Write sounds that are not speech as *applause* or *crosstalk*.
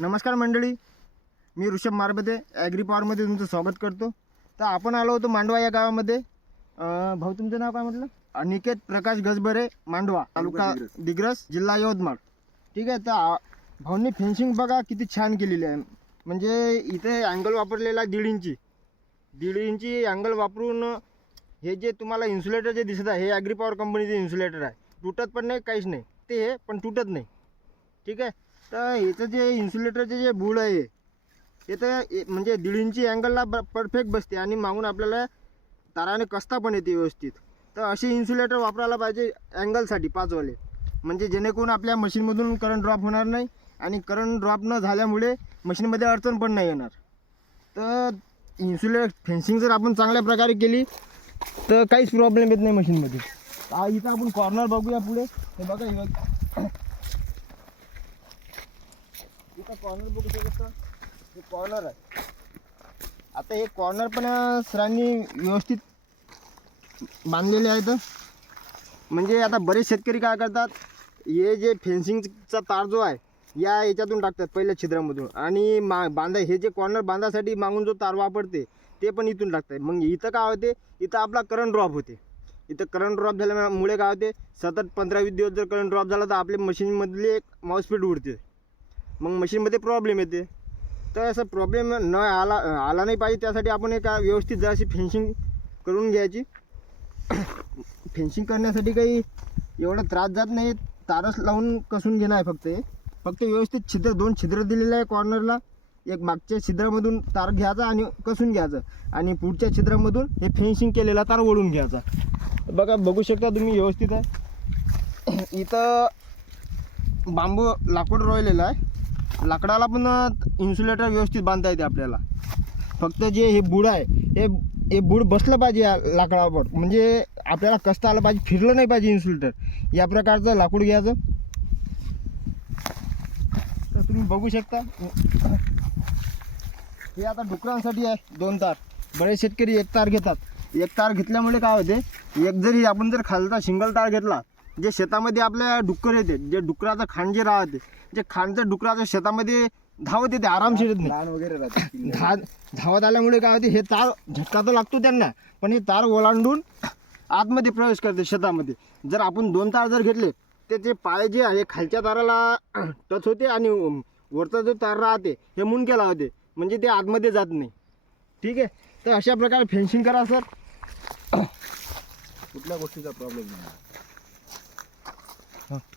नमस्कार मंडळी मी ऋषभ मारबते ॲग्री पॉवरमध्ये तुमचं स्वागत करतो. तर आपण आलो होतो मांडवा या गावामध्ये. भाऊ तुमचं नाव काय म्हटलं? अनिकेत प्रकाश गजबरे मांडवा तालुका दिग्रस जिल्हा यवतमाळ. ठीक आहे तर भाऊनी भाऊंनी फेन्सिंग बघा किती छान केलेली आहे. म्हणजे इथे अँगल वापरलेला आहे दीड इंची. दीड इंची अँगल वापरून हे जे तुम्हाला इन्सुलेटर जे दिसत आहे हे ॲग्री पॉवर कंपनीचे इन्सुलेटर आहे. तुटत पण नाही काहीच नाही. ते हे पण तुटत नाही. ठीक आहे? तर याचं जे इन्सुलेटरचे जे बुड आहे हे तर ए- म्हणजे दीड इंची अँगलला ब परफेक्ट बसते आणि मागून आपल्याला ताराने कसता पण येते व्यवस्थित. तर असे इन्सुलेटर वापरायला पाहिजे अँगलसाठी पाचवाले. म्हणजे जेणेकरून आपल्या मशीनमधून करंट ड्रॉप होणार नाही आणि करंट ड्रॉप न झाल्यामुळे मशीनमध्ये अडचण पण नाही येणार. तर इन्सुलेटर फेन्सिंग जर आपण चांगल्या प्रकारे केली तर काहीच प्रॉब्लेम येत नाही मशीनमध्ये इथं आपण कॉर्नर बघूया पुढे. हे बघा बघ. इथं कॉर्नर बघू शकता हे कॉर्नर आहे. आता हे कॉर्नर पण सरांनी व्यवस्थित बांधलेले आहेत. म्हणजे आता बरेच शेतकरी काय करतात हे जे फेन्सिंगचा तार जो आहे या याच्यातून टाकतात पहिल्या छिद्रामधून. आणि मा बांधा हे जे कॉर्नर बांधासाठी मागून जो तार वापरते ते पण इथून टाकतात. मग इथं काय होते इथं आपला करंट ड्रॉप होते. इथं करंट ड्रॉप झाल्यामुळे काय होते सतत पंधरा वीस दिवस जर करंट ड्रॉप झाला तर आपल्या मशीनमधली एक माऊस उडते. मग मशीनमध्ये प्रॉब्लेम येते. तर असं प्रॉब्लेम न आला आला नाही पाहिजे. त्यासाठी आपण एक व्यवस्थित जराशी फेन्सिंग करून घ्यायची. फेन्सिंग करण्यासाठी काही एवढा त्रास जात नाही. तारच लावून कसून घेणं आहे फक्त हे. फक्त व्यवस्थित छिद्र दोन छिद्र दिलेलं आहे कॉर्नरला एक मागच्या छिद्रामधून तार घ्यायचा आणि कसून घ्यायचं. आणि पुढच्या छिद्रामधून हे फेन्सिंग केलेला तार ओढून घ्यायचा. बघा बघू शकता तुम्ही व्यवस्थित आहे. इथं बांबू लाकूड रोवलेलं आहे. लाकडाला पण इन्सुलेटर व्यवस्थित बांधता येते आपल्याला. फक्त जे हे बुड आहे हे हे बुड बसलं पाहिजे या लाकडावर. म्हणजे आपल्याला कष्ट आलं पाहिजे फिरलं नाही पाहिजे इन्सुलेटर या प्रकारचं लाकूड घ्यायचं. तर तुम्ही बघू शकता. हे आता डुकरांसाठी आहे दोन तार. बरेच शेतकरी एक तार घेतात. एक तार घेतल्यामुळे काय होते एक जरी आपण जर खालचा सिंगल तार घेतला जे शेतामध्ये आपल्या डुक्कर येते जे डुकराचं खांड जे राहते जे खांडचं डुकराचं शेतामध्ये धावत येते आरामशीर येत नाही. लहान वगैरे राहते धा धावत आल्यामुळे काय होते हे तार झटका तर लागतो त्यांना पण हे तार ओलांडून आतमध्ये प्रवेश करते शेतामध्ये. जर आपण दोन तार जर घेतले तर ते पाय जे आहे खालच्या ताराला *clears throat* टच होते आणि वरचा जो तार राहते हे मुंडक्याला होते म्हणजे ते आतमध्ये जात नाही. ठीक आहे? तर अशा प्रकारे फेन्सिंग करा सर कुठल्या गोष्टीचा प्रॉब्लेम नाही. Huh.